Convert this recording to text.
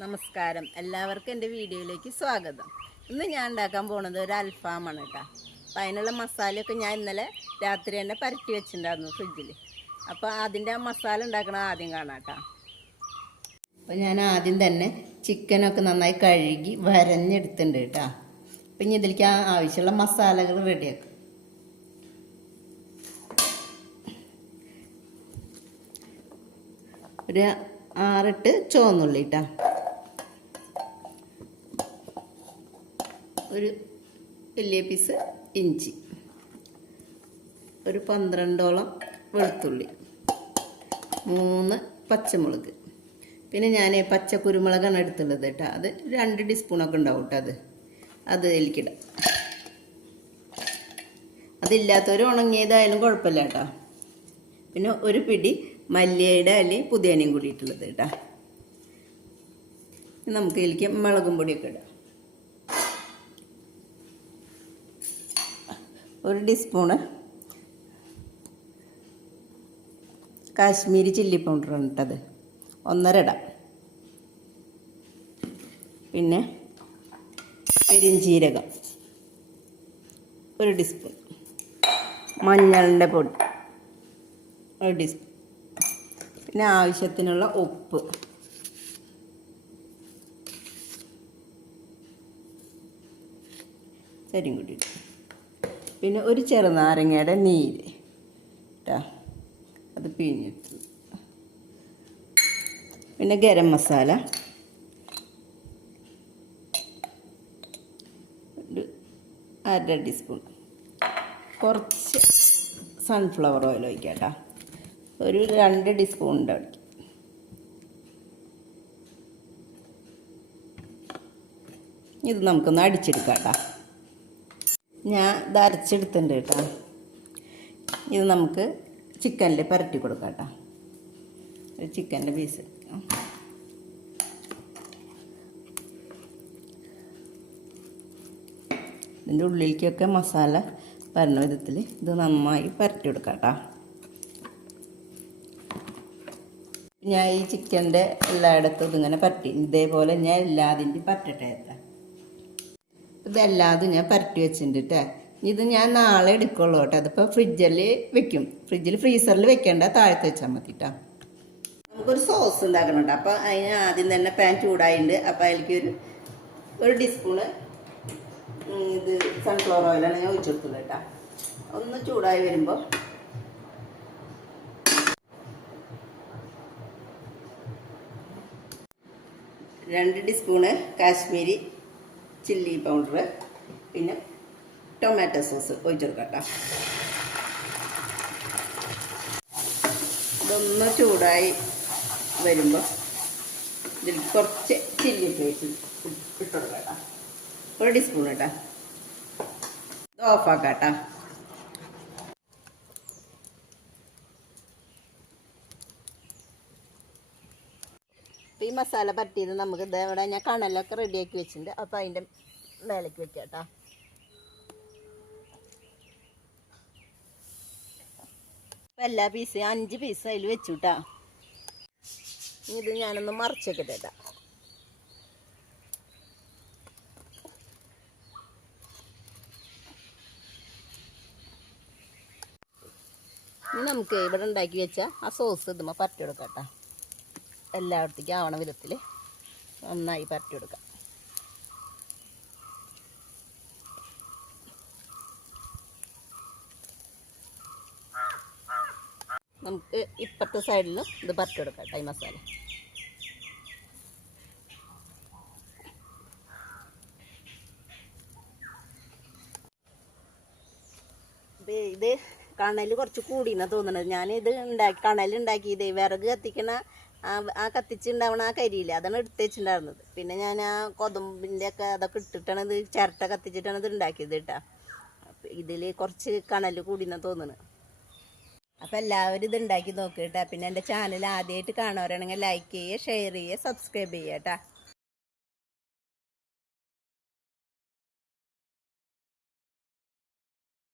നമസ്കാരം, എല്ലാവർക്കും എൻ്റെ വീഡിയോയിലേക്ക് സ്വാഗതം. ഇന്ന് ഞാൻ ഉണ്ടാക്കാൻ പോകുന്നത് ഒരു അൽഫാമാണ് കേട്ടോ. അപ്പോൾ അതിനുള്ള മസാലയൊക്കെ ഞാൻ ഇന്നലെ രാത്രി തന്നെ പരട്ടി വെച്ചിട്ടുണ്ടായിരുന്നു ഫ്രിഡ്ജിൽ. അപ്പോൾ അതിൻ്റെ മസാല ഉണ്ടാക്കണത് ആദ്യം കാണാം കേട്ടോ. അപ്പോൾ ഞാൻ ആദ്യം തന്നെ ചിക്കനൊക്കെ നന്നായി കഴുകി വരഞ്ഞെടുത്തിട്ടുണ്ട് കേട്ടോ. അപ്പം ഇനി ഇതിലേക്ക് ആവശ്യമുള്ള മസാലകൾ റെഡിയാക്കും. ഒരു 6-8 ചുവന്നുള്ളി കേട്ടോ, ഒരു വലിയ പീസ് ഇഞ്ചി, ഒരു 12ഓളം വെളുത്തുള്ളി, 3 പച്ചമുളക്, പിന്നെ ഞാൻ പച്ചക്കുരുമുളകാണ് എടുത്തുള്ളത് കേട്ടോ. അത് 2 ടീസ്പൂണൊക്കെ ഉണ്ടാവും കേട്ടോ. അത് അതിലേക്കിടാം. അതില്ലാത്തവർ ഉണങ്ങിയതായാലും കുഴപ്പമില്ല കേട്ടോ. പിന്നെ ഒരു പിടി മല്ലിയുടെ അല്ലെങ്കിൽ പുതിയനയും കൂടി ഇട്ടുള്ളത് കേട്ടോ. നമുക്ക് ഇതിലേക്ക് മുളകും പൊടിയൊക്കെ ഇടാം. 1 ടീസ്പൂണ് കാശ്മീരി ചില്ലി പൗഡറാണ് ഇട്ടത്, 1.5 ഇടാം. പിന്നെ പെരുംജീരകം 1 ടീസ്പൂൺ, മഞ്ഞളിൻ്റെ പൊടി 1 ടീസ്പൂൺ, പിന്നെ ആവശ്യത്തിനുള്ള ഉപ്പ്, ശരിയും കൂടി, പിന്നെ ഒരു ചെറുനാരങ്ങയുടെ നീര് കേട്ടോ, അത് പിഴിഞ്ഞിട്ട്, പിന്നെ ഗരം മസാല ഒരു 1/2 ടീസ്പൂൺ, കുറച്ച് സൺഫ്ലവർ ഓയിൽ ഒഴിക്കാം കേട്ടോ, ഒരു 2 ടീസ്പൂണിൻ്റെ അടിക്കും. ഇത് നമുക്കൊന്ന് അടിച്ചെടുക്കാം കേട്ടോ. ഞാൻ ഇത് അരച്ചെടുത്തിട്ടുണ്ട് കേട്ടോ. ഇത് നമുക്ക് ചിക്കനിൽ പുരട്ടി കൊടുക്കാം കേട്ടോ. ഒരു ചിക്കൻ്റെ പീസ് ഇതിൻ്റെ ഉള്ളിലേക്കൊക്കെ മസാല വരുന്ന വിധത്തിൽ ഇത് നന്നായി പുരട്ടി കൊടുക്കാം കേട്ടോ. ഞാൻ ഈ ചിക്കൻ്റെ എല്ലായിടത്തും ഇതിങ്ങനെ പരട്ടി, ഇതേപോലെ ഞാൻ എല്ലാതിൻ്റെയും പരട്ടട്ടെ. ഇതെല്ലാതും ഞാൻ പരട്ടി വെച്ചിട്ടുണ്ട് കേട്ടോ. ഇത് ഞാൻ നാളെ എടുക്കുള്ളൂ കേട്ടോ. അതിപ്പോൾ ഫ്രിഡ്ജിൽ വെക്കും. ഫ്രീസറിൽ വെക്കേണ്ട, താഴത്ത് വെച്ചാൽ മതി കേട്ടോ. നമുക്കൊരു സോസ് ഉണ്ടാക്കണം കേട്ടോ. അപ്പോൾ അതിന് ആദ്യം തന്നെ പാൻ ചൂടായിട്ടുണ്ട്. അപ്പോൾ അതിലേക്ക് ഒരു ടീസ്പൂണ് ഇത് സൺഫ്ലവർ ഓയിലാണ് ഞാൻ ഒഴിച്ചു കൊടുത്തത് കേട്ടോ. ഒന്ന് ചൂടായി വരുമ്പോൾ രണ്ട് ടീസ്പൂണ് കാശ്മീരി ചില്ലി പൗഡർ, പിന്നെ ടൊമാറ്റോ സോസ് ഒഴിച്ചെടുക്കാം കേട്ടോ. ഇതൊന്ന് ചൂടായി വരുമ്പോൾ ഇതിൽ കുറച്ച് ചില്ലി ഫ്ലേക്സ് ഇട്ടുകൊടുക്കാം കേട്ടോ. 1 ടീസ്പൂൺ കേട്ടോ. ഇത് ഓഫാക്കാം കേട്ടോ. ഈ മസാല പറ്റിയത് നമുക്ക് ഇതേവിടെ ഞാൻ കണലൊക്കെ റെഡിയാക്കി വെച്ചിട്ടുണ്ട്. അപ്പോൾ അതിൻ്റെ മേലേക്ക് വെക്കാം കേട്ടോ. എല്ലാ പീസും 5 പീസ് അതിൽ വെച്ചു കേട്ടോ. ഇത് ഞാനൊന്ന് മറിച്ചൊക്കെ കേട്ടോ. ഇനി നമുക്ക് ഇവിടെ ഉണ്ടാക്കി വെച്ച ആ സോസ് ഇതുമ്പോൾ പരട്ടി കൊടുക്കാം കേട്ടോ. എല്ലായിടത്തേക്കും ആവണ വിധത്തിൽ നന്നായി പരട്ടി കൊടുക്കാം. നമുക്ക് ഇപ്പുറത്തെ സൈഡിലും ഇത് പരട്ടി കൊടുക്കാം കേട്ടോ, ഈ മസാല. ഇത് കണൽ കുറച്ച് കൂടിയെന്നാണ് തോന്നുന്നത്. ഞാനിത് കണലുണ്ടാക്കിയത് വിറക് കത്തിക്കണ ആ കത്തിച്ചുണ്ടാവണ ആ കരിയില്ല, അതാണ് എടുത്ത് വെച്ചിട്ടുണ്ടായിരുന്നത്. പിന്നെ ഞാൻ ആ കൊതമ്പിൻ്റെ ഒക്കെ അതൊക്കെ ഇട്ടിട്ടാണ് ഇത് ചിരട്ട കത്തിച്ചിട്ടാണ് ഇത് ഉണ്ടാക്കിയത് കേട്ടോ. അപ്പം ഇതിൽ കുറച്ച് കണൽ കൂടിയെന്നാണ് തോന്നുന്നത്. അപ്പം എല്ലാവരും ഇത് ഉണ്ടാക്കി നോക്കുക കേട്ടോ. പിന്നെ എൻ്റെ ചാനൽ ആദ്യമായിട്ട് കാണുന്നവരാണെങ്കിൽ ലൈക്ക് ചെയ്യുക, ഷെയർ ചെയ്യുക, സബ്സ്ക്രൈബ് ചെയ്യുക കേട്ടോ.